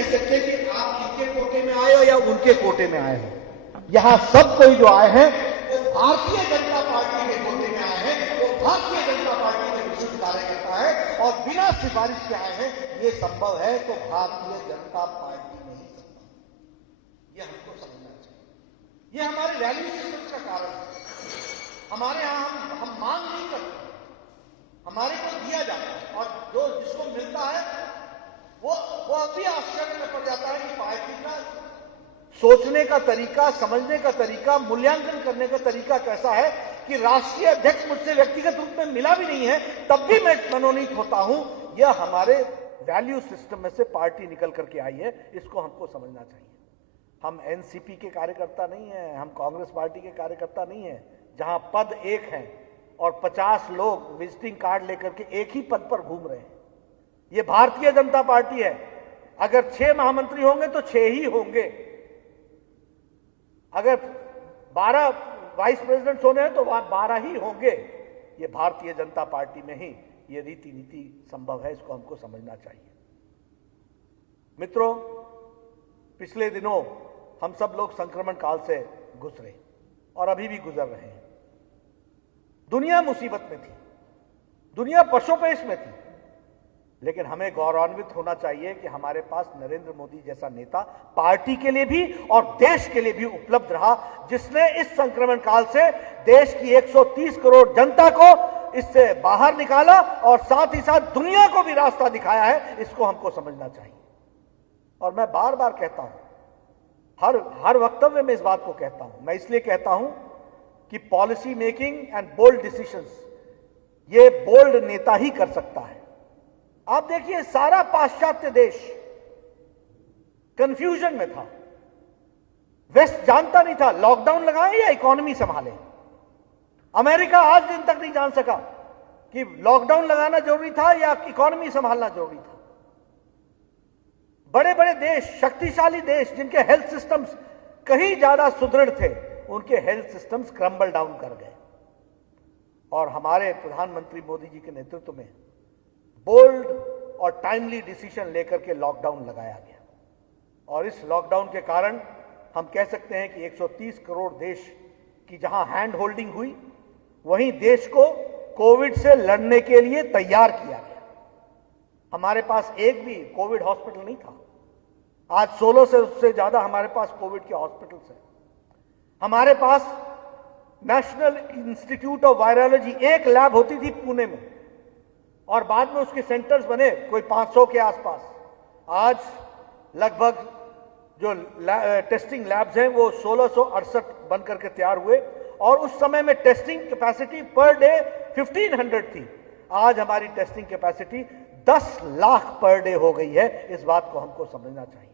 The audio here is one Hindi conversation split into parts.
कह सकते कि आप इनके कोटे में आए हो या उनके कोटे में आए हो। यहां सब कोई जो आए हैं वो भारतीय जनता पार्टी के कोटे में आए हैं, वो भारतीय जनता पार्टी के विशिष्ट कार्यकर्ता है और बिना सिफारिश के आए हैं। ये संभव है तो भारतीय जनता पार्टी में ही संभव है। ये हमको समझना चाहिए। ये हमारे वैल्यू सिस्टम का कारण है। हमारे यहां हम मांग नहीं करते, हमारे को दिया जाता है और जो जिसको मिलता है वो अभी आश्चर्य में पड़ जाता है कि पार्टी का सोचने का तरीका, समझने का तरीका, मूल्यांकन करने का तरीका कैसा है कि राष्ट्रीय अध्यक्ष मुझसे व्यक्तिगत रूप में मिला भी नहीं है तब भी मैं मनोनीत होता हूं। यह हमारे वैल्यू सिस्टम में से पार्टी निकल करके आई है, इसको हमको समझना चाहिए। हम एनसीपी के कार्यकर्ता नहीं है, हम कांग्रेस पार्टी के कार्यकर्ता नहीं है जहां पद एक है और 50 लोग विजिटिंग कार्ड लेकर के एक ही पद पर घूम रहे हैं। ये भारतीय जनता पार्टी है। अगर 6 महामंत्री होंगे तो 6 ही होंगे, अगर 12 वाइस प्रेसिडेंट्स होने हैं तो 12 ही होंगे। ये भारतीय जनता पार्टी में ही ये रीति नीति संभव है, इसको हमको समझना चाहिए। मित्रों, पिछले दिनों हम सब लोग संक्रमण काल से गुजरे और अभी भी गुजर रहे हैं। दुनिया मुसीबत में थी, दुनिया पशोपेश में थी, लेकिन हमें गौरवान्वित होना चाहिए कि हमारे पास नरेंद्र मोदी जैसा नेता पार्टी के लिए भी और देश के लिए भी उपलब्ध रहा, जिसने इस संक्रमण काल से देश की 130 करोड़ जनता को इससे बाहर निकाला और साथ ही साथ दुनिया को भी रास्ता दिखाया है। इसको हमको समझना चाहिए। और मैं बार बार कहता हूं, हर वक्तव्य में इस बात को कहता हूं। मैं इसलिए कहता हूं कि policy making and bold decisions ये बोल्ड नेता ही कर सकता है। आप देखिए, सारा पाश्चात्य देश कंफ्यूजन में था। वेस्ट जानता नहीं था लॉकडाउन लगाए या इकोनॉमी संभाले। अमेरिका आज दिन तक नहीं जान सका कि लॉकडाउन लगाना जरूरी था या इकोनॉमी संभालना जरूरी था। बड़े बड़े देश, शक्तिशाली देश, जिनके हेल्थ सिस्टम्स कहीं ज्यादा सुदृढ़ थे, उनके हेल्थ सिस्टम्स क्रम्बल डाउन कर गए। और हमारे प्रधानमंत्री मोदी जी के नेतृत्व में बोल्ड और टाइमली डिसीजन लेकर के लॉकडाउन लगाया गया। और इस लॉकडाउन के कारण हम कह सकते हैं कि 130 करोड़ देश की जहां हैंड होल्डिंग हुई, वहीं देश को कोविड से लड़ने के लिए तैयार किया गया। हमारे पास एक भी कोविड हॉस्पिटल नहीं था। आज 16 से ज्यादा हमारे पास कोविड के हॉस्पिटल्स हैं। हमारे पास नेशनल इंस्टीट्यूट ऑफ वायरोलॉजी एक लैब होती थी पुणे में और बाद में उसके सेंटर्स बने कोई 500 के आसपास। आज लगभग जो टेस्टिंग लैब्स हैं वो 1668 बनकर के तैयार हुए और उस समय में टेस्टिंग कैपेसिटी पर डे 1500 थी। आज हमारी testing capacity 10 lakh per day हो गई है। इस बात को हमको समझना चाहिए।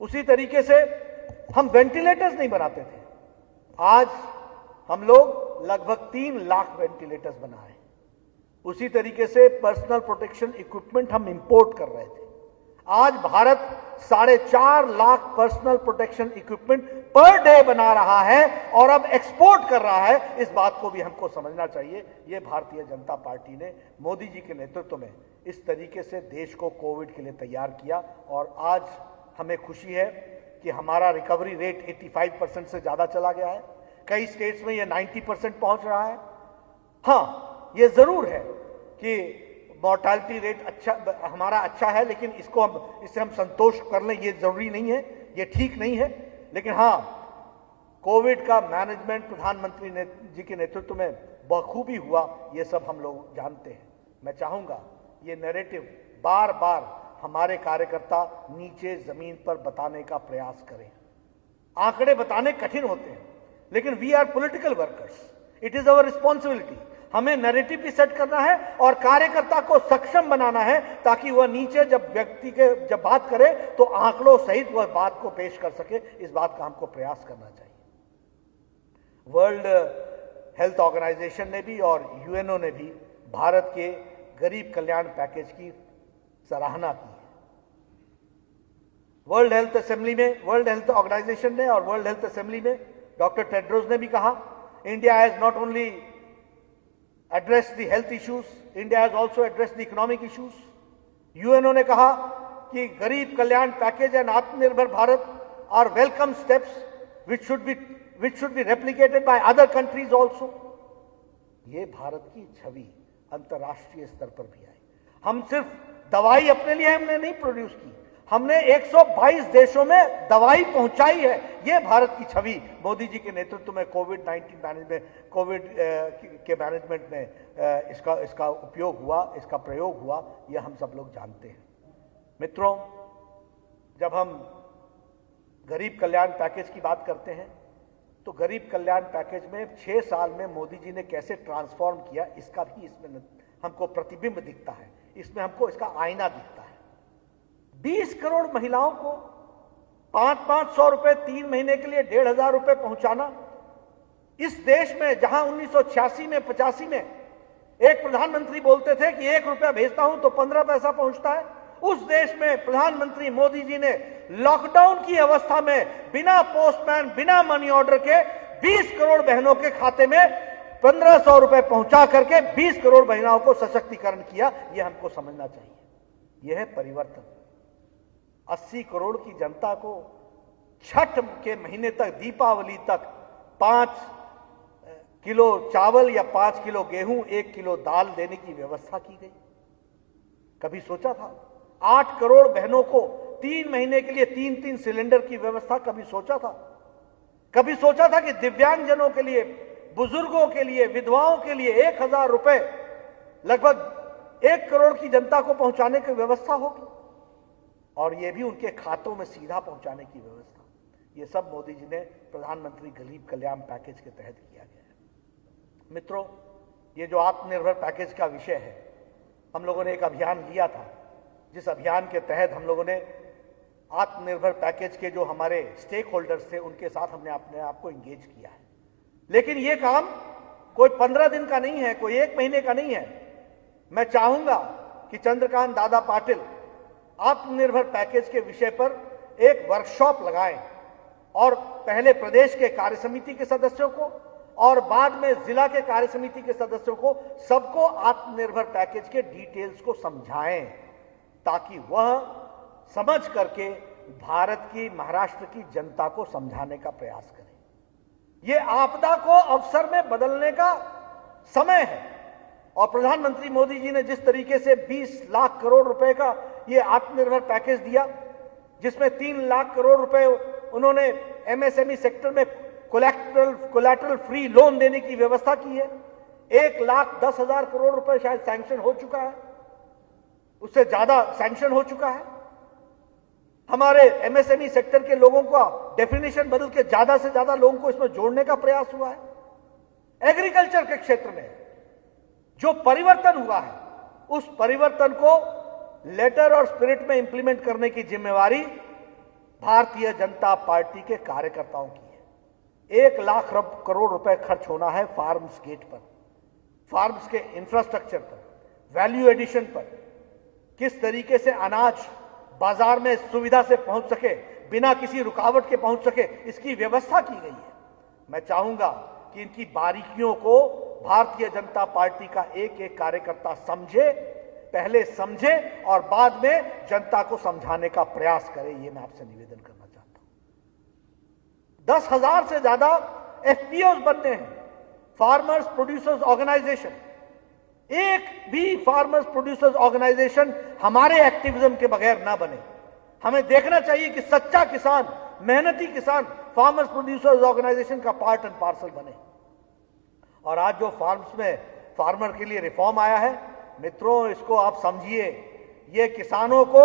उसी तरीके से हम वेंटिलेटर्स नहीं बनाते थे, आज हम लोग लगभग 3 लाख वेंटिलेटर्स बना रहे हैं। उसी तरीके से पर्सनल प्रोटेक्शन इक्विपमेंट हम इंपोर्ट कर रहे थे। आज Bharat 4.5 lakh personal protection equipment per day बना रहा है और अब एक्सपोर्ट कर रहा है। इस बात को भी हमको समझना चाहिए। ये भारतीय जनता पार्टी ने मोदी जी के नेतृत्व में इस तरीके से देश को कोविड के लिए तैयार किया और आज हमें खुशी है कि हमारा रिकवरी रेट 85% से ज्यादा चला गया है। कई स्टेट्स में यह 90% पहुंच रहा है। हाँ, यह जरूर है कि मॉर्टालिटी रेट हमारा अच्छा है, लेकिन इससे हम संतोष कर लें ये जरूरी नहीं है, ये ठीक नहीं है। लेकिन हाँ, कोविड का मैनेजमेंट प्रधानमंत्री जी के नेतृत्व में बखूबी हुआ, ये सब हम लोग जानते हैं। मैं चाहूंगा ये नैरेटिव बार बार हमारे कार्यकर्ता नीचे जमीन पर बताने का प्रयास करें। आंकड़े बताने कठिन होते हैं, लेकिन we are political workers, it is our responsibility. हमें नैरेटिव भी सेट करना है और कार्यकर्ता को सक्षम बनाना है ताकि वह नीचे जब बात करे तो आंकड़ों सहित वह बात को पेश कर सके। इस बात का हमको प्रयास करना चाहिए। वर्ल्ड हेल्थ ऑर्गेनाइजेशन ने भी और यूएनओ ने भी भारत के गरीब कल्याण पैकेज की सराहना की है। वर्ल्ड हेल्थ ऑर्गेनाइजेशन ने और वर्ल्ड हेल्थ असेंबली में डॉक्टर टेड्रोस ने भी कहा, India has not only address the health issues, India has also addressed the economic issues. UNO ने कहा कि Garib Kalyan package and Atmanirbhar Bharat are welcome steps which should be replicated by other countries also. ये भारत की छवि अंतर्राष्ट्रीय स्तर पर भी आई। हम सिर्फ दवाई अपने लिए हमने नहीं प्रोड्यूस की, हमने 122 देशों में दवाई पहुंचाई है। ये भारत की छवि मोदी जी के नेतृत्व में कोविड-19 मैनेजमेंट, कोविड के मैनेजमेंट में इसका उपयोग हुआ, इसका प्रयोग हुआ, ये हम सब लोग जानते हैं। मित्रों, जब हम गरीब कल्याण पैकेज की बात करते हैं तो गरीब कल्याण पैकेज में 6 साल में मोदी जी ने कैसे ट्रांसफॉर्म किया, इसका भी इसमें हमको प्रतिबिंब दिखता है, इसमें हमको इसका आईना दिखता है। 20 करोड़ महिलाओं को 500 रुपए 3 महीने के लिए 1,500 रुपए पहुंचाना, इस देश में जहां 1986 में 85 में एक प्रधानमंत्री बोलते थे कि 1 रुपया भेजता हूं तो 15 पैसा पहुंचता है, उस देश में प्रधानमंत्री मोदी जी ने लॉकडाउन की अवस्था में बिना पोस्टमैन, बिना मनी ऑर्डर के 20 करोड़ बहनों के खाते में 1,500 रुपए पहुंचा करके 20 करोड़ महिलाओं को सशक्तिकरण किया। यह हमको समझना चाहिए। यह है परिवर्तन। 80 करोड़ की जनता को छठ के महीने तक, दीपावली तक 5 किलो चावल या 5 किलो गेहूं, 1 किलो दाल देने की व्यवस्था की गई। कभी सोचा था? 8 करोड़ बहनों को 3 महीने के लिए 3-3 सिलेंडर की व्यवस्था कभी सोचा था? कभी सोचा था कि दिव्यांगजनों के लिए, बुजुर्गों के लिए, विधवाओं के लिए 1,000 रुपए लगभग 1 करोड़ की जनता को पहुंचाने की व्यवस्था होगी, और यह भी उनके खातों में सीधा पहुंचाने की व्यवस्था। यह सब मोदी जी ने प्रधानमंत्री गरीब कल्याण पैकेज के तहत किया गया है। मित्रों, ये जो आत्मनिर्भर पैकेज का विषय है, हम लोगों ने एक अभियान लिया था, जिस अभियान के तहत हम लोगों ने आत्मनिर्भर पैकेज के जो हमारे स्टेक होल्डर्स थे उनके साथ हमने अपने आप को एंगेज किया है। लेकिन यह काम कोई 15 दिन का नहीं है, कोई 1 महीने का नहीं है। मैं चाहूंगा कि चंद्रकांत दादा पाटिल आत्मनिर्भर पैकेज के विषय पर एक वर्कशॉप लगाएं और पहले प्रदेश के कार्यसमिति के सदस्यों को और बाद में जिला के कार्यसमिति के सदस्यों को, सबको आत्मनिर्भर पैकेज के डिटेल्स को समझाएं, ताकि वह समझ करके भारत की, महाराष्ट्र की जनता को समझाने का प्रयास करें। यह आपदा को अवसर में बदलने का समय है, और प्रधानमंत्री मोदी जी ने जिस तरीके से 20 लाख करोड़ रुपए का यह आत्मनिर्भर पैकेज दिया, जिसमें 3 लाख करोड़ रुपए उन्होंने एमएसएमई सेक्टर में कोलैटरल फ्री लोन देने की व्यवस्था की है। 1,10,000 करोड़ रुपए शायद सैंक्शन हो चुका है, उससे ज्यादा सैंक्शन हो चुका है। हमारे एमएसएमई सेक्टर के लोगों का डेफिनेशन बदल के ज्यादा से ज्यादा लोगों को इसमें जोड़ने का प्रयास हुआ है। एग्रीकल्चर के क्षेत्र में जो परिवर्तन हुआ है, उस परिवर्तन को लेटर और स्पिरिट में इंप्लीमेंट करने की जिम्मेवारी भारतीय जनता पार्टी के कार्यकर्ताओं की है। 1 लाख करोड़ रुपए खर्च होना है फार्म्स गेट पर, फार्म्स के इंफ्रास्ट्रक्चर पर, वैल्यू एडिशन पर, किस तरीके से अनाज बाजार में सुविधा से पहुंच सके, बिना किसी रुकावट के पहुंच सके, इसकी व्यवस्था की गई है। मैं चाहूंगा कि इनकी बारीकियों को भारतीय जनता पार्टी का एक एक कार्यकर्ता समझे, पहले समझे और बाद में जनता को समझाने का प्रयास करे। ये मैं आपसे निवेदन करना चाहता हूं। 10,000 से ज्यादा एफपीओ बनते हैं, फार्मर्स प्रोड्यूसर्स ऑर्गेनाइजेशन। एक भी फार्मर्स प्रोड्यूसर्स ऑर्गेनाइजेशन हमारे एक्टिविज्म के बगैर ना बने। हमें देखना चाहिए कि सच्चा किसान, मेहनती किसान फार्मर्स प्रोड्यूसर्स ऑर्गेनाइजेशन का पार्ट एंड पार्सल बने। और आज जो फार्म्स में फार्मर के लिए रिफॉर्म आया है, मित्रों, इसको आप समझिए। ये किसानों को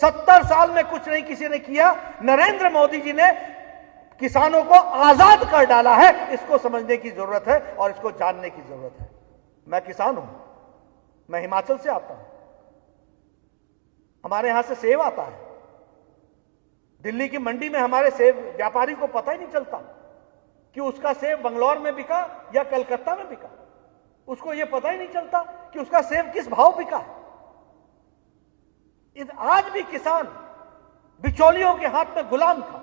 70 साल में कुछ नहीं किसी ने किया, नरेंद्र मोदी जी ने किसानों को आजाद कर डाला है। इसको समझने की जरूरत है और इसको जानने की जरूरत है। मैं किसान हूं, मैं हिमाचल से आता हूं, हमारे यहां से सेब आता है। दिल्ली की मंडी में हमारे सेब व्यापारी को पता ही नहीं चलता कि उसका सेब बंगलौर में बिका या कलकत्ता में बिका। उसको यह पता ही नहीं चलता कि उसका सेब किस भाव बिका है। आज भी किसान बिचौलियों के हाथ में गुलाम था,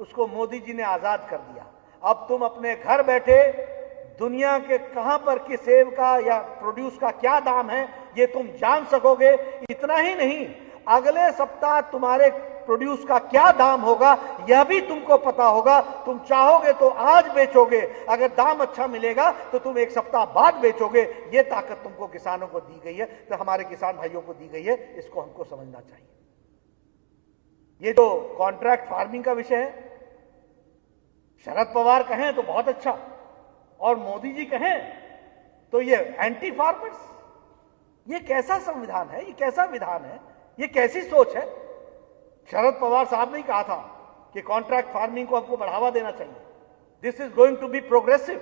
उसको मोदी जी ने आजाद कर दिया। अब तुम अपने घर बैठे दुनिया के कहां पर कि सेब का या प्रोड्यूस का क्या दाम है, ये तुम जान सकोगे। इतना ही नहीं, अगले सप्ताह तुम्हारे प्रोड्यूस का क्या दाम होगा यह भी तुमको पता होगा। तुम चाहोगे तो आज बेचोगे, अगर दाम अच्छा मिलेगा तो तुम एक सप्ताह बाद बेचोगे। यह ताकत तुमको किसानों को दी गई है, तो हमारे किसान भाइयों को दी गई है, इसको हमको समझना चाहिए। ये जो कॉन्ट्रैक्ट फार्मिंग का विषय है, शरद पवार कहें तो बहुत अच्छा और मोदी जी कहें तो ये एंटी फार्मर्स। ये कैसा संविधान है, ये कैसा विधान है, ये कैसी सोच है? शरद पवार साहब ने कहा था कि कॉन्ट्रैक्ट फार्मिंग को हमको बढ़ावा देना चाहिए। This is going to be progressive,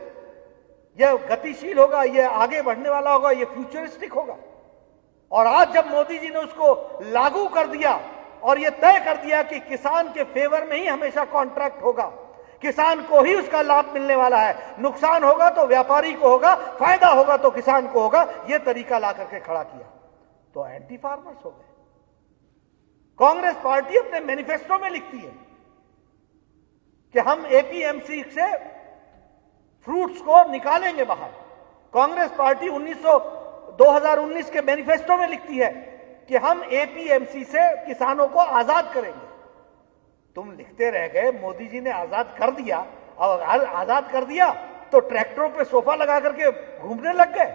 यह गतिशील होगा, यह आगे बढ़ने वाला होगा, यह फ्यूचरिस्टिक होगा। और आज जब मोदी जी ने उसको लागू कर दिया और यह तय कर दिया कि किसान के फेवर में ही हमेशा कॉन्ट्रैक्ट होगा, किसान को ही उसका लाभ मिलने वाला है, नुकसान होगा तो व्यापारी को होगा, फायदा होगा तो किसान को होगा, यह तरीका ला करके खड़ा किया, तो एंटी फार्मर्स हो गए। कांग्रेस पार्टी अपने मैनिफेस्टो में लिखती है कि हम एपीएमसी से फ्रूट्स को निकालेंगे बाहर। कांग्रेस पार्टी 2019 के मैनिफेस्टो में लिखती है कि हम एपीएमसी से किसानों को आजाद करेंगे। तुम लिखते रह गए, मोदी जी ने आजाद कर दिया, और आजाद कर दिया तो ट्रैक्टरों पे सोफा लगा करके घूमने लग गए।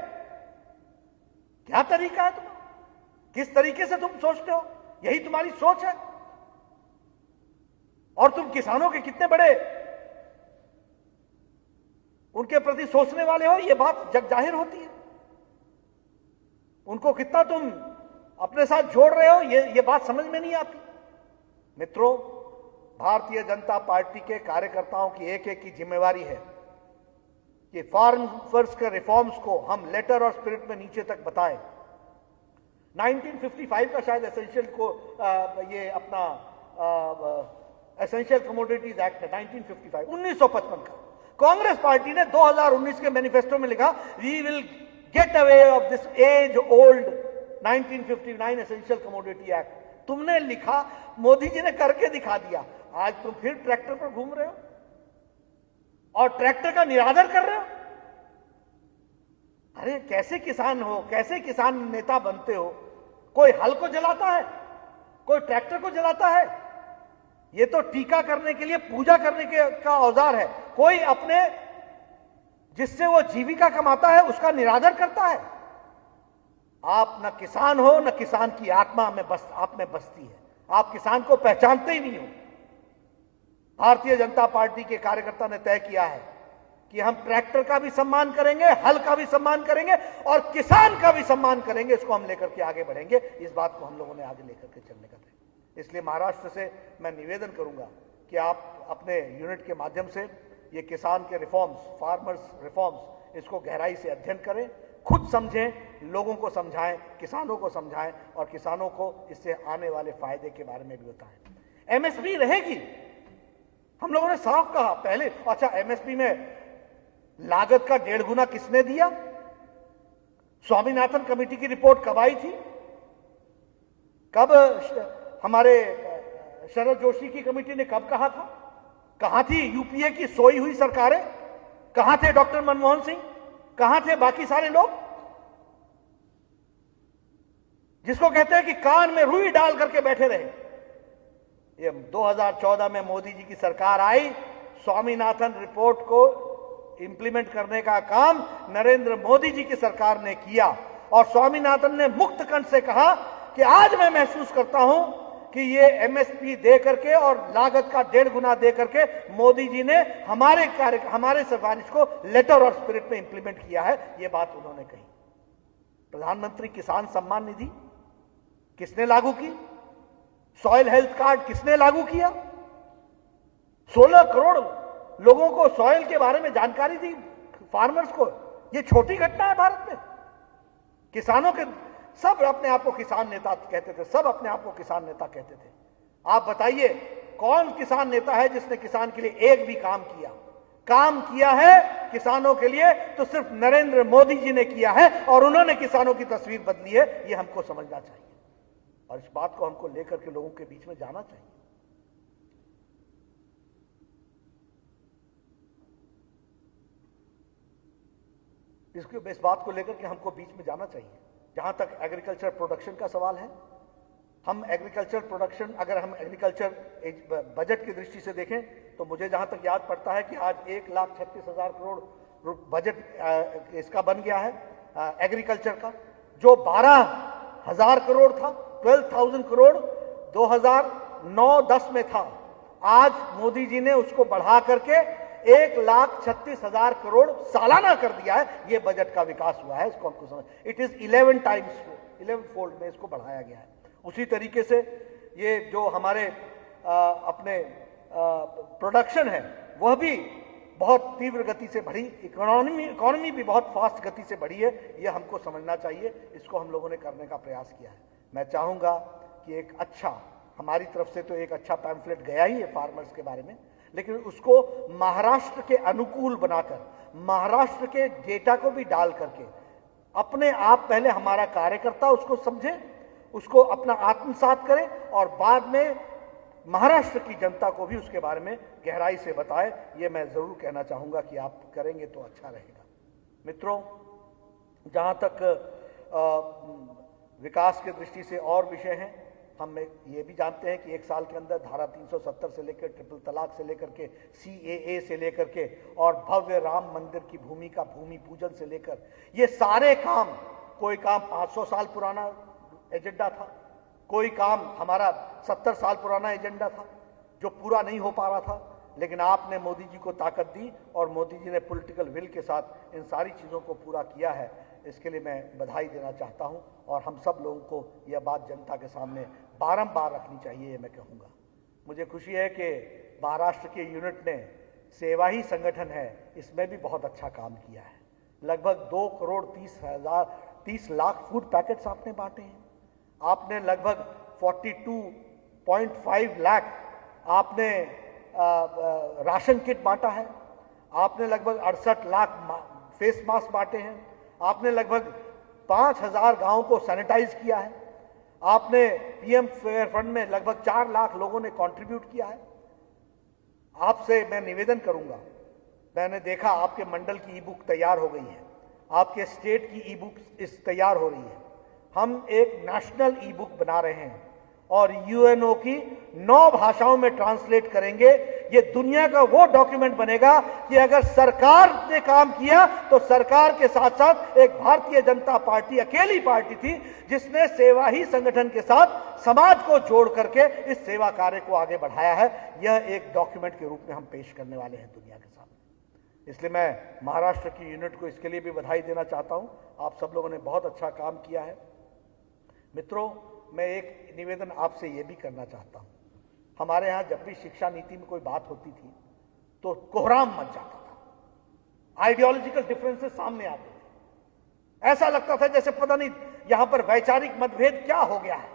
क्या तरीका है तुम्हारा? किस तरीके से तुम सोचते हो? यही तुम्हारी सोच है? और तुम किसानों के कितने बड़े उनके प्रति सोचने वाले हो, यह बात जग जाहिर होती है। उनको कितना तुम अपने साथ जोड़ रहे हो, यह बात समझ में नहीं आती। मित्रों, भारतीय जनता पार्टी के कार्यकर्ताओं की एक एक की जिम्मेवारी है कि फार्मर्स के रिफॉर्म्स को हम लेटर और स्पिरिट में नीचे तक बताएं। 1955 का शायद एसेंशियल को ये अपना एसेंशियल कमोडिटीज एक्ट है 1955 का। कांग्रेस पार्टी ने 2019 के मैनिफेस्टो में लिखा, we will get away of this age old 1959 essential commodity act. तुमने लिखा, मोदी जी ने करके दिखा दिया। आज तुम फिर ट्रैक्टर पर घूम रहे हो और ट्रैक्टर का निरादर कर रहे हो। अरे कैसे किसान हो, कैसे किसान नेता बनते हो? कोई हल को जलाता है, कोई ट्रैक्टर को जलाता है। ये तो टीका करने के लिए, पूजा करने का औजार है। कोई अपने जिससे वो जीविका कमाता है उसका निरादर करता है। आप न किसान हो, न किसान की आत्मा में आप में बसती है। आप किसान को पहचानते ही नहीं हो। भारतीय जनता पार्टी के कार्यकर्ता ने तय किया है कि हम ट्रैक्टर का भी सम्मान करेंगे, हल का भी सम्मान करेंगे और किसान का भी सम्मान करेंगे। इसको हम लेकर के आगे बढ़ेंगे। इस बात को हम लोगों ने आगे लेकर के चलने का तय। इसलिए महाराष्ट्र से मैं निवेदन करूंगा कि आप अपने यूनिट के माध्यम से ये किसान के रिफॉर्म्स, फार्मर्स रिफॉर्म्स, इसको गहराई से अध्ययन करें, खुद समझें, लोगों को समझाएं, किसानों को समझाएं और किसानों को इससे आने वाले फायदे के बारे में भी बताएं। एमएसपी रहेगी, हम लोगों ने साफ कहा पहले। अच्छा, एमएसपी में लागत का 1.5 गुना किसने दिया? स्वामीनाथन कमेटी की रिपोर्ट कब आई थी? कब हमारे शरद जोशी की कमेटी ने कब कहा था? कहां थी यूपीए की सोई हुई सरकारें? कहां थे डॉक्टर मनमोहन सिंह? कहां थे बाकी सारे लोग? जिसको कहते हैं कि कान में रुई डाल करके बैठे रहे। ये 2014 में मोदी जी की सरकार आई, स्वामीनाथन रिपोर्ट को इंप्लीमेंट करने का काम नरेंद्र मोदी जी की सरकार ने किया। और स्वामीनाथन ने मुक्त कंठ से कहा कि आज मैं महसूस करता हूं कि ये एमएसपी दे करके और लागत का 1.5 गुना दे करके मोदी जी ने हमारे सिफारिश को लेटर और स्पिरिट में इंप्लीमेंट किया है। ये बात उन्होंने कही। प्रधानमंत्री किसान सम्मान निधि किसने लागू की? सॉइल हेल्थ कार्ड किसने लागू किया? 16 करोड़ लोगों को सॉइल के बारे में जानकारी दी, फार्मर्स को। यह छोटी घटना है भारत में? किसानों के सब अपने आप को किसान नेता कहते थे, सब अपने आप को किसान नेता कहते थे। आप बताइए कौन किसान नेता है जिसने किसान के लिए एक भी काम किया? काम किया है किसानों के लिए तो सिर्फ नरेंद्र मोदी जी ने किया है और उन्होंने किसानों की तस्वीर बदली है। यह हमको समझना चाहिए और इस बात को हमको लेकर के लोगों के बीच में जाना चाहिए। इस बात को लेकर के हमको बीच में जाना चाहिए। जहां तक एग्रीकल्चर प्रोडक्शन का सवाल है, हम एग्रीकल्चर प्रोडक्शन, अगर हम एग्रीकल्चर बजट की दृष्टि से देखें तो मुझे जहां तक याद पड़ता है कि आज 1,36,000 करोड़ बजट इसका बन गया है एग्रीकल्चर का, जो 12,000 करोड़ था, 12,000 करोड़ 2009-10 में था। आज मोदी जी ने उसको बढ़ा करके 1,36,000 करोड़ सालाना कर दिया है। ये बजट का विकास हुआ है, इसको हमको समझ, इट इज 11 फोल्ड में इसको बढ़ाया गया है। उसी तरीके से ये जो हमारे अपने प्रोडक्शन है वह भी बहुत तीव्र गति से बढ़ी, इकोनॉमी भी बहुत फास्ट गति से बढ़ी है। ये हमको समझना चाहिए, इसको हम लोगों ने करने का प्रयास किया है। मैं चाहूंगा कि एक अच्छा, हमारी तरफ से तो एक अच्छा पैम्फलेट गया ही है फार्मर्स के बारे में, लेकिन उसको महाराष्ट्र के अनुकूल बनाकर, महाराष्ट्र के डेटा को भी डाल करके, अपने आप पहले हमारा कार्यकर्ता उसको समझे, उसको अपना आत्मसात करें और बाद में महाराष्ट्र की जनता को भी उसके बारे में गहराई से बताए। ये मैं जरूर कहना चाहूंगा कि आप करेंगे तो अच्छा रहेगा। मित्रों, जहां तक विकास की दृष्टि से और विषय हैं, हम ये भी जानते हैं कि एक साल के अंदर धारा 370 से लेकर ट्रिपल तलाक से लेकर के CAA से लेकर के और भव्य राम मंदिर की भूमि का भूमि पूजन से लेकर ये सारे काम, कोई काम 500 साल पुराना एजेंडा था, कोई काम हमारा 70 साल पुराना एजेंडा था जो पूरा नहीं हो पा रहा था, लेकिन आपने मोदी जी को ताकत दी और मोदी जी ने पॉलिटिकल विल के साथ इन सारी चीज़ों को पूरा किया है। इसके लिए मैं बधाई देना चाहता हूं और हम सब लोगों को यह बात जनता के सामने बारंबार रखनी चाहिए, ये मैं कहूँगा। मुझे खुशी है कि महाराष्ट्र के यूनिट ने, सेवा ही संगठन है, इसमें भी बहुत अच्छा काम किया है। लगभग 2,30 लाख फूड पैकेट्स आपने बांटे हैं। आपने लगभग 42.5 लाख आपने राशन किट बांटा है। आपने लगभग 68 लाख फेस मास्क बांटे हैं। आपने लगभग 5,000 गांवों को सैनिटाइज किया है। आपने PM फेयर फंड में लगभग 4 लाख लोगों ने कंट्रीब्यूट किया है। आपसे मैं निवेदन करूंगा, मैंने देखा आपके मंडल की ई-बुक तैयार हो गई है, आपके स्टेट की ई-बुक तैयार हो रही है। हम एक नेशनल ई-बुक बना रहे हैं और UNO की 9 भाषाओं में ट्रांसलेट करेंगे। ये दुनिया का वो डॉक्यूमेंट बनेगा कि अगर सरकार ने काम किया तो सरकार के साथ साथ एक भारतीय जनता पार्टी अकेली पार्टी थी जिसने सेवा ही संगठन के साथ समाज को जोड़ करके इस सेवा कार्य को आगे बढ़ाया है। यह एक डॉक्यूमेंट के रूप में हम पेश करने वाले हैं दुनिया के सामने। इसलिए मैं महाराष्ट्र की यूनिट को इसके लिए भी बधाई देना चाहता हूं। आप सब लोगों ने बहुत अच्छा काम किया है। मित्रों, मैं एक निवेदन आपसे यह भी करना चाहता हूं। हमारे यहां जब भी शिक्षा नीति में कोई बात होती थी तो कोहराम मच जाता था, आइडियोलॉजिकल डिफरेंसेस सामने आते थे। ऐसा लगता था जैसे पता नहीं यहां पर वैचारिक मतभेद क्या हो गया है।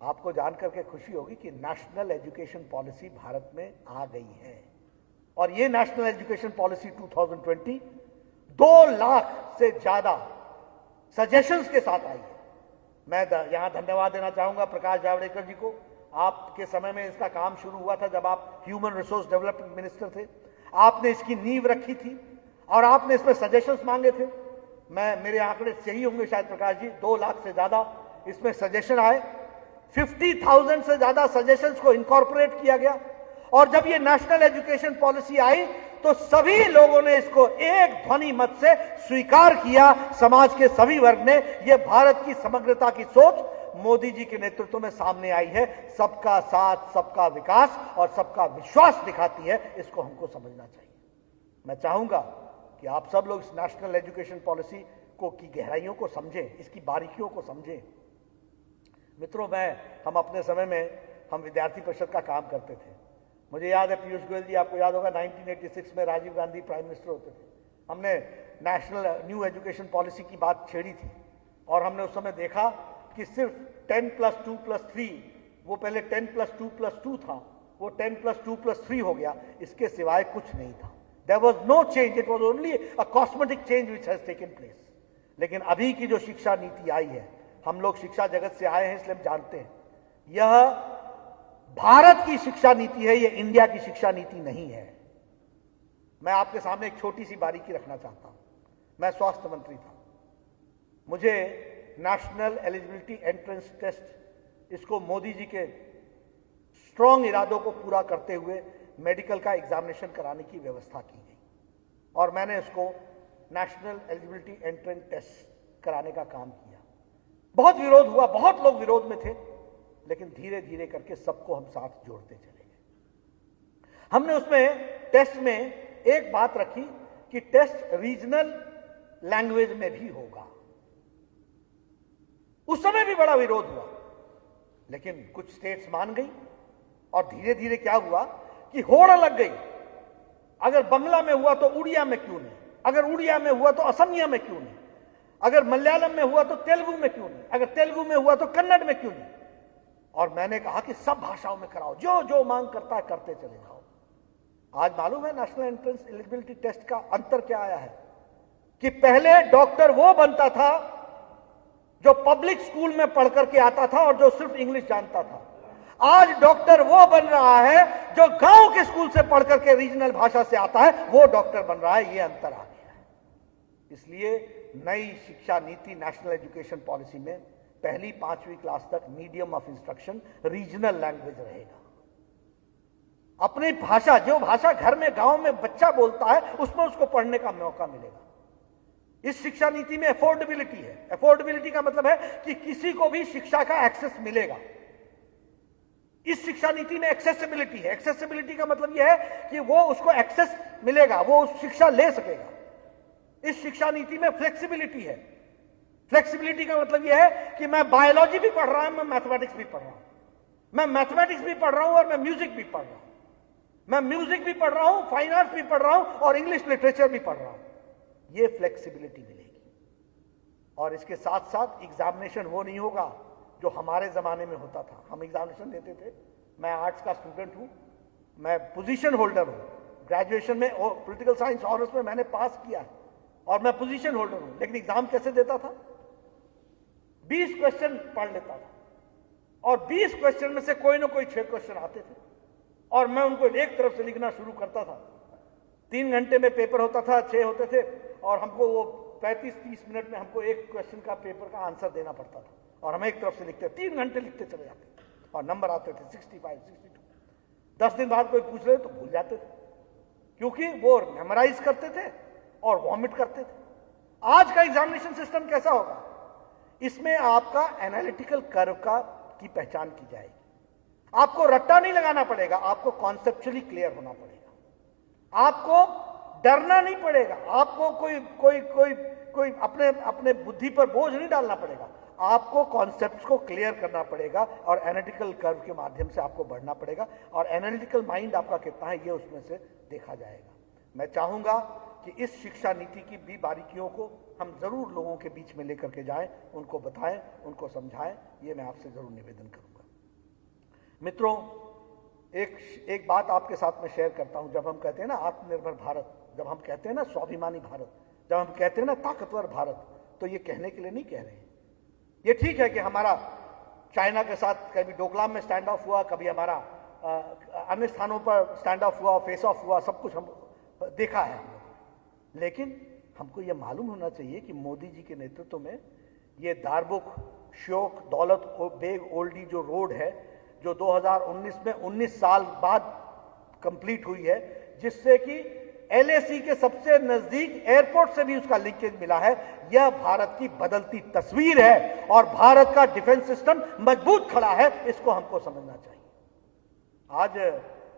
आपको जानकर के खुशी होगी कि नेशनल एजुकेशन पॉलिसी भारत में आ गई है और ये नेशनल एजुकेशन पॉलिसी 2020 2 लाख से ज्यादा सजेशंस के साथ आई है। मैं यहां धन्यवाद देना चाहूंगा प्रकाश जावड़ेकर जी को। आपके समय में इसका काम शुरू हुआ था जब आप ह्यूमन रिसोर्स डेवलपमेंट मिनिस्टर थे। आपने इसकी नींव रखी थी और आपने इसमें सजेशंस मांगे थे। मेरे आंकड़े सही होंगे शायद प्रकाश जी, 2 लाख से ज्यादा इसमें सजेशन आए। 50,000 से ज्यादा सजेशंस को इनकॉर्पोरेट किया गया और जब ये नेशनल एजुकेशन पॉलिसी आई तो सभी लोगों ने इसको एक ध्वनि मत से स्वीकार किया। समाज के सभी वर्ग ने, यह भारत की समग्रता की सोच मोदी जी के नेतृत्व में सामने आई है। सबका साथ, सबका विकास और सबका विश्वास दिखाती है। इसको हमको समझना चाहिए। मैं चाहूंगा कि आप सब लोग इस नेशनल एजुकेशन पॉलिसी को की गहराइयों को समझें, इसकी बारीकियों को समझें। मित्रों, हम अपने समय में हम विद्यार्थी परिषद का काम करते थे। मुझे याद है पीयूष गोयल जी, आपको याद होगा 1986 में राजीव गांधी प्राइम मिनिस्टर होते थे। हमने नेशनल न्यू एजुकेशन पॉलिसी की बात छेड़ी थी और हमने उस समय देखा कि सिर्फ 10+2+3, वो पहले 10+2+2 था, वो 10+2+3 हो गया। इसके सिवाय कुछ नहीं था। There was no change, it was only a cosmetic change which has taken place. लेकिन अभी की जो शिक्षा नीति आई है, हम लोग शिक्षा जगत से आए हैं इसलिए हम जानते हैं, यह भारत की शिक्षा नीति है, यह इंडिया की शिक्षा नीति नहीं है। मैं आपके सामने एक छोटी सी बारीकी रखना चाहता हूं। मैं स्वास्थ्य मंत्री था, मुझे नेशनल एलिजिबिलिटी एंट्रेंस टेस्ट इसको मोदी जी के स्ट्रॉन्ग इरादों को पूरा करते हुए मेडिकल का एग्जामिनेशन कराने की व्यवस्था की गई और मैंने इसको नेशनल एलिजिबिलिटी एंट्रेंस टेस्ट कराने का काम किया। बहुत विरोध हुआ, बहुत लोग विरोध में थे, लेकिन धीरे धीरे करके सबको हम साथ जोड़ते चले गए। हमने उसमें टेस्ट में एक बात रखी कि टेस्ट रीजनल लैंग्वेज में भी होगा। उस समय भी बड़ा विरोध हुआ, लेकिन कुछ स्टेट्स मान गई और धीरे धीरे क्या हुआ कि होड़ लग गई। अगर बंगला में हुआ तो उड़िया में क्यों नहीं, अगर उड़िया में हुआ तो असमिया में क्यों नहीं, अगर मलयालम में हुआ तो तेलुगु में क्यों नहीं, अगर तेलुगु में हुआ तो कन्नड़ में क्यों नहीं। और मैंने कहा कि सब भाषाओं में कराओ, जो जो मांग करता है करते चले जाओ। आज मालूम है नेशनल एंट्रेंस एलिजिबिलिटी टेस्ट का अंतर क्या आया है कि पहले डॉक्टर वो बनता था जो पब्लिक स्कूल में पढ़ करके आता था और जो सिर्फ इंग्लिश जानता था। आज डॉक्टर वो बन रहा है जो गांव के स्कूल से पढ़ करके रीजनल भाषा से आता है, वो डॉक्टर बन रहा है। ये अंतर आ गया है। इसलिए नई शिक्षा नीति नेशनल एजुकेशन पॉलिसी में पहली 5वीं क्लास तक medium of instruction regional language रहेगा। अपनी भाषा, जो भाषा घर में गांव में बच्चा बोलता है, उसमें उसको पढ़ने का मौका मिलेगा। इस शिक्षा नीति में अफोर्डेबिलिटी है। अफोर्डेबिलिटी का मतलब है कि किसी को भी शिक्षा का एक्सेस मिलेगा। इस शिक्षा नीति में एक्सेसिबिलिटी है। एक्सेसिबिलिटी का मतलब यह है कि वो उसको एक्सेस मिलेगा, वो उस शिक्षा ले सकेगा। इस शिक्षा नीति में फ्लेक्सिबिलिटी है। फ्लेक्सिबिलिटी का मतलब यह है कि मैं बायोलॉजी भी पढ़ रहा हूं, मैं मैथमेटिक्स भी पढ़ रहा हूं, मैं मैथमेटिक्स भी पढ़ रहा हूं और मैं म्यूजिक भी पढ़ रहा हूं, मैं म्यूजिक भी पढ़ रहा हूं, फाइन आर्ट्स भी पढ़ रहा हूं और इंग्लिश लिटरेचर भी पढ़ रहा हूं। ये फ्लेक्सिबिलिटी मिलेगी। और इसके साथ साथ एग्जामिनेशन वो नहीं होगा जो हमारे जमाने में होता था। हम एग्जामिनेशन देते थे। मैं आर्ट्स का स्टूडेंट हूं, मैं पोजीशन होल्डर हूं, ग्रेजुएशन में और पॉलिटिकल साइंस ऑनर्स में मैंने पास किया है और मैं पोजीशन होल्डर हूं। लेकिन एग्जाम कैसे देता था? 20 क्वेश्चन पढ़ लेता था और 20 क्वेश्चन में से कोई ना कोई 6 क्वेश्चन आते थे और मैं उनको एक तरफ से लिखना शुरू करता था। 3 घंटे में पेपर होता था, 6 होते थे और हमको वो 35-30 मिनट में हमको एक क्वेश्चन का पेपर का आंसर देना पड़ता था और हम एक तरफ से लिखते, 3 घंटे लिखते चले जाते और नंबर आते थे 65, 62। 10 दिन बाद कोई पूछ रहे तो भूल जाते थे, क्योंकि वो मेमोराइज करते थे और वॉमिट करते थे। आज का एग्जामिनेशन सिस्टम कैसा होगा? इसमें आपका एनालिटिकल कर्व की पहचान की जाएगी। आपको रट्टा नहीं लगाना पड़ेगा, आपको कॉन्सेप्चुअली क्लियर होना पड़ेगा, आपको डरना नहीं पड़ेगा, आपको कोई अपने बुद्धि पर बोझ नहीं डालना पड़ेगा। आपको कॉन्सेप्ट्स को क्लियर करना पड़ेगा और एनालिटिकल कर्व के माध्यम से आपको बढ़ना पड़ेगा और एनालिटिकल माइंड आपका कितना है ये उसमें से देखा जाएगा। मैं चाहूंगा कि इस शिक्षा नीति की भी बारीकियों को हम जरूर लोगों के बीच में लेकर के जाएं, उनको बताएं, उनको समझाएं। ये मैं आपसे जरूर निवेदन करूंगा। मित्रों, एक बात आपके साथ में शेयर करता हूं। जब हम कहते हैं ना आत्मनिर्भर भारत, जब हम कहते हैं ना स्वाभिमानी भारत, जब हम कहते हैं ना ताकतवर भारत, तो ये कहने के लिए नहीं कह रहे हैं। ये ठीक है कि हमारा चाइना के साथ कभी डोकलाम में स्टैंड ऑफ हुआ, कभी हमारा अन्य स्थानों पर स्टैंड ऑफ हुआ, फेस ऑफ हुआ, सब कुछ हम देखा है। लेकिन हमको यह मालूम होना चाहिए कि मोदी जी के नेतृत्व में ये दारबुक श्योक दौलत बेग ओल्डी जो रोड है, जो 2019 में 19 साल बाद कंप्लीट हुई है, जिससे कि LAC के सबसे नजदीक एयरपोर्ट से भी उसका लिंकेज मिला है, यह भारत की बदलती तस्वीर है और भारत का डिफेंस सिस्टम मजबूत खड़ा है। इसको हमको समझना चाहिए। आज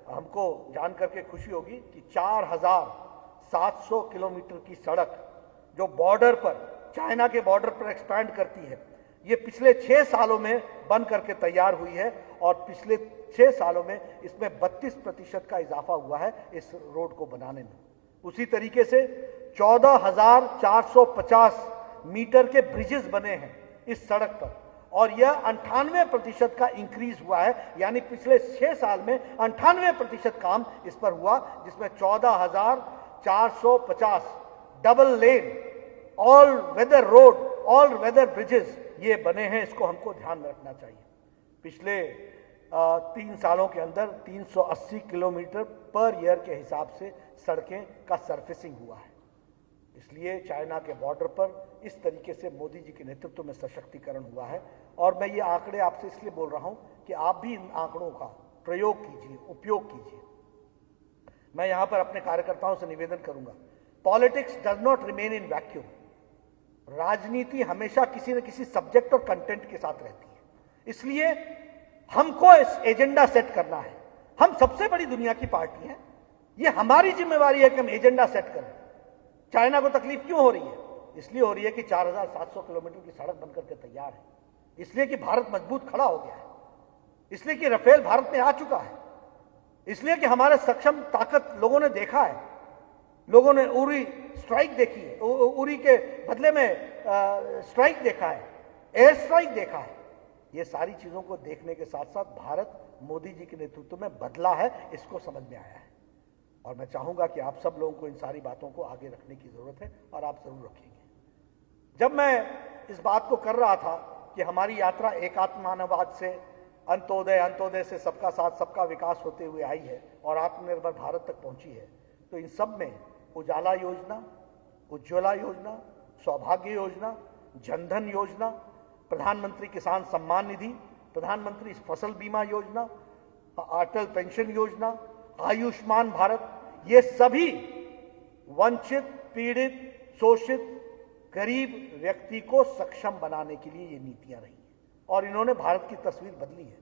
हमको जान करके खुशी होगी कि 4700 किलोमीटर की सड़क जो बॉर्डर पर, चाइना के बॉर्डर पर एक्सपैंड करती है, ये पिछले 6 सालों में बन करके तैयार हुई है और पिछले 6 सालों में इसमें 32% का इजाफा हुआ है इस रोड को बनाने में। उसी तरीके से 14,450 मीटर के ब्रिजेस बने हैं इस सड़क पर और यह 98% का इंक्रीज हुआ है। यानी पिछले 6 साल में 98% काम इस पर हुआ, जिसमें 14,450 double lane all weather road, all weather bridges ये बने हैं। इसको हमको ध्यान में रखना चाहिए। पिछले 3 सालों के अंदर 380 किलोमीटर पर ईयर के हिसाब से सड़कें का सरफेसिंग हुआ है। इसलिए चाइना के बॉर्डर पर इस तरीके से मोदी जी के नेतृत्व में सशक्तिकरण हुआ है। और मैं ये आंकड़े आपसे इसलिए बोल रहा हूं कि आप भी इन आंकड़ों का प्रयोग कीजिए, उपयोग कीजिए। मैं यहां पर अपने कार्यकर्ताओं से निवेदन करूंगा, politics does not remain in vacuum. राजनीति हमेशा किसी न किसी सब्जेक्ट और कंटेंट के साथ रहती है, इसलिए हमको इस एजेंडा सेट करना है। हम सबसे बड़ी दुनिया की पार्टी है, ये हमारी जिम्मेवारी है कि हम एजेंडा सेट करें। चाइना को तकलीफ क्यों हो रही है? इसलिए हो रही है कि 4700 किलोमीटर की सड़क बनकर के तैयार है, इसलिए कि भारत मजबूत खड़ा हो गया है, इसलिए कि राफेल भारत में आ चुका है, इसलिए कि हमारे सक्षम ताकत लोगों ने देखा है, लोगों ने उरी स्ट्राइक देखी है, उरी के बदले में स्ट्राइक देखा है, एयर स्ट्राइक देखा है। ये सारी चीजों को देखने के साथ साथ भारत मोदी जी के नेतृत्व में बदला है, इसको समझ में आया है। और मैं चाहूंगा कि आप सब लोगों को इन सारी बातों को आगे रखने की जरूरत है और आप जरूर रखेंगे। जब मैं इस बात को कर रहा था कि हमारी यात्रा एकात्ममानववाद से अंत्योदय से सबका साथ सबका विकास होते हुए आई है और आत्मनिर्भर भारत तक पहुंची है, तो इन सब में उजाला योजना, उज्ज्वला योजना, सौभाग्य योजना, जनधन योजना, प्रधानमंत्री किसान सम्मान निधि, प्रधानमंत्री फसल बीमा योजना, अटल पेंशन योजना, आयुष्मान भारत, ये सभी वंचित, पीड़ित, शोषित, गरीब व्यक्ति को सक्षम बनाने के लिए ये नीतियां रही हैं और इन्होंने भारत की तस्वीर बदली है।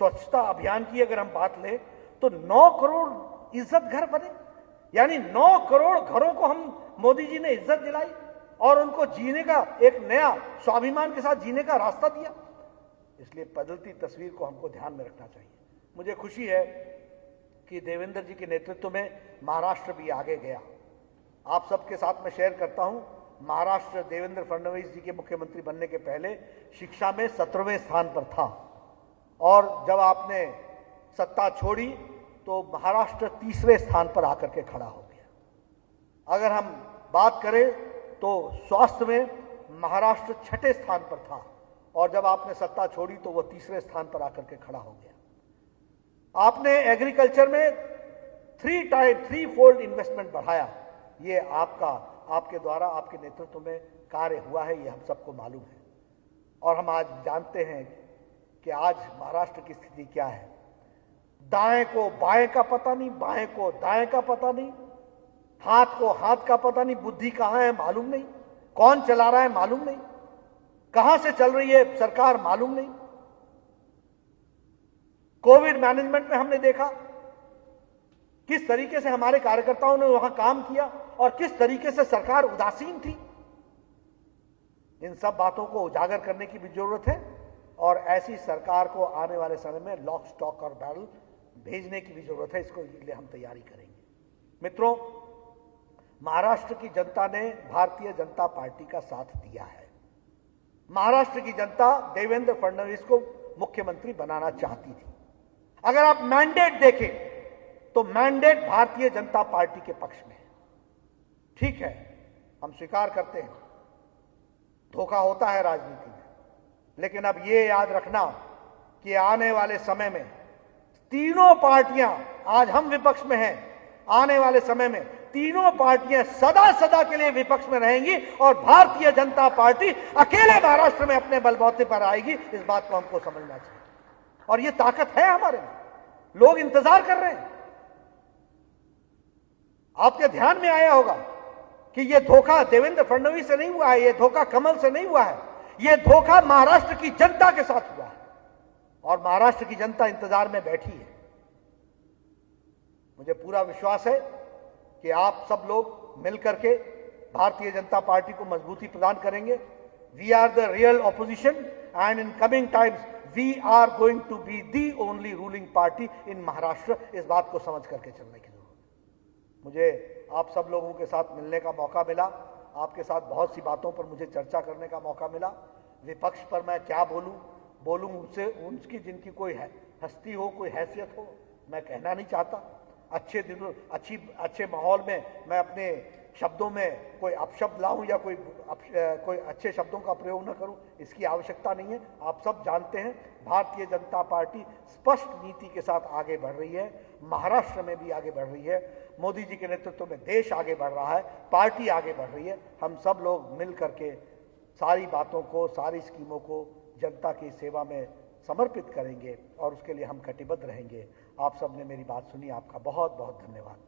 स्वच्छता अभियान की अगर हम बात लें तो 9 करोड़ इज्जत घर बने, यानी 9 करोड़ घरों को हम मोदी जी ने इज्जत दिलाई और उनको जीने का एक नया स्वाभिमान के साथ जीने का रास्ता दिया। इसलिए बदलती तस्वीर को हमको ध्यान में रखना चाहिए। मुझे खुशी है कि देवेंद्र जी के नेतृत्व में महाराष्ट्र भी आगे गया। आप सबके साथ मैं शेयर करता हूं, महाराष्ट्र देवेंद्र फडणवीस जी के मुख्यमंत्री बनने के पहले शिक्षा में 17वें स्थान पर था और जब आपने सत्ता छोड़ी तो महाराष्ट्र 3रे स्थान पर आकर के खड़ा हो गया। अगर हम बात करें तो स्वास्थ्य में महाराष्ट्र 6ठे स्थान पर था और जब आपने सत्ता छोड़ी तो वो 3रे स्थान पर आकर के खड़ा हो गया। आपने एग्रीकल्चर में 3 फोल्ड इन्वेस्टमेंट बढ़ाया। ये आपके द्वारा, आपके नेतृत्व में कार्य हुआ है, ये हम सबको मालूम है। और हम आज जानते हैं कि आज महाराष्ट्र की स्थिति क्या है। दाएं को बाएं का पता नहीं, बाएं को दाएं का पता नहीं, हाथ को हाथ का पता नहीं, बुद्धि कहां है मालूम नहीं, कौन चला रहा है मालूम नहीं, कहां से चल रही है सरकार मालूम नहीं। कोविड मैनेजमेंट में हमने देखा किस तरीके से हमारे कार्यकर्ताओं ने वहां काम किया और किस तरीके से सरकार उदासीन थी। इन सब बातों को उजागर करने की भी जरूरत है और ऐसी सरकार को आने वाले समय में लॉक, स्टॉक और बैरल भेजने की भी जरूरत है। इसको लिए हम तैयारी करेंगे। मित्रों, महाराष्ट्र की जनता ने भारतीय जनता पार्टी का साथ दिया है। महाराष्ट्र की जनता देवेंद्र फडणवीस को मुख्यमंत्री बनाना चाहती थी। अगर आप मैंडेट देखें तो मैंडेट भारतीय जनता पार्टी के पक्ष में है। ठीक है, हम स्वीकार करते हैं धोखा होता है राजनीति में, लेकिन अब ये याद रखना कि आने वाले समय में तीनों पार्टियां, आज हम विपक्ष में हैं, आने वाले समय में तीनों पार्टियां सदा सदा के लिए विपक्ष में रहेंगी और भारतीय जनता पार्टी अकेले महाराष्ट्र में अपने बलबूते पर आएगी। इस बात को हमको समझना चाहिए और ये ताकत है हमारे में। लोग इंतजार कर रहे हैं। आपके ध्यान में आया होगा कि यह धोखा देवेंद्र फडणवीस से नहीं हुआ है, यह धोखा कमल से नहीं हुआ है, यह धोखा महाराष्ट्र की जनता के साथ हुआ है और महाराष्ट्र की जनता इंतजार में बैठी है। मुझे पूरा विश्वास है कि आप सब लोग मिलकर के भारतीय जनता पार्टी को मजबूती प्रदान करेंगे। We are the real opposition and in coming times we are going to be the only ruling party in Maharashtra. इस बात को समझ करके चलने की जरूरत है। मुझे आप सब लोगों के साथ मिलने का मौका मिला, आपके साथ बहुत सी बातों पर मुझे चर्चा करने का मौका मिला। विपक्ष पर मैं क्या बोलूं उनसे, उनकी जिनकी कोई हस्ती हो, कोई हैसियत हो, मैं कहना नहीं चाहता। अच्छे माहौल में मैं अपने शब्दों में कोई अपशब्द लाऊं या कोई अच्छे शब्दों का प्रयोग न करूं, इसकी आवश्यकता नहीं है। आप सब जानते हैं भारतीय जनता पार्टी स्पष्ट नीति के साथ आगे बढ़ रही है, महाराष्ट्र में भी आगे बढ़ रही है। मोदी जी के नेतृत्व में देश आगे बढ़ रहा है, पार्टी आगे बढ़ रही है। हम सब लोग मिल करके सारी बातों को, सारी स्कीमों को जनता की सेवा में समर्पित करेंगे और उसके लिए हम कटिबद्ध रहेंगे। आप सब ने मेरी बात सुनी, आपका बहुत बहुत धन्यवाद।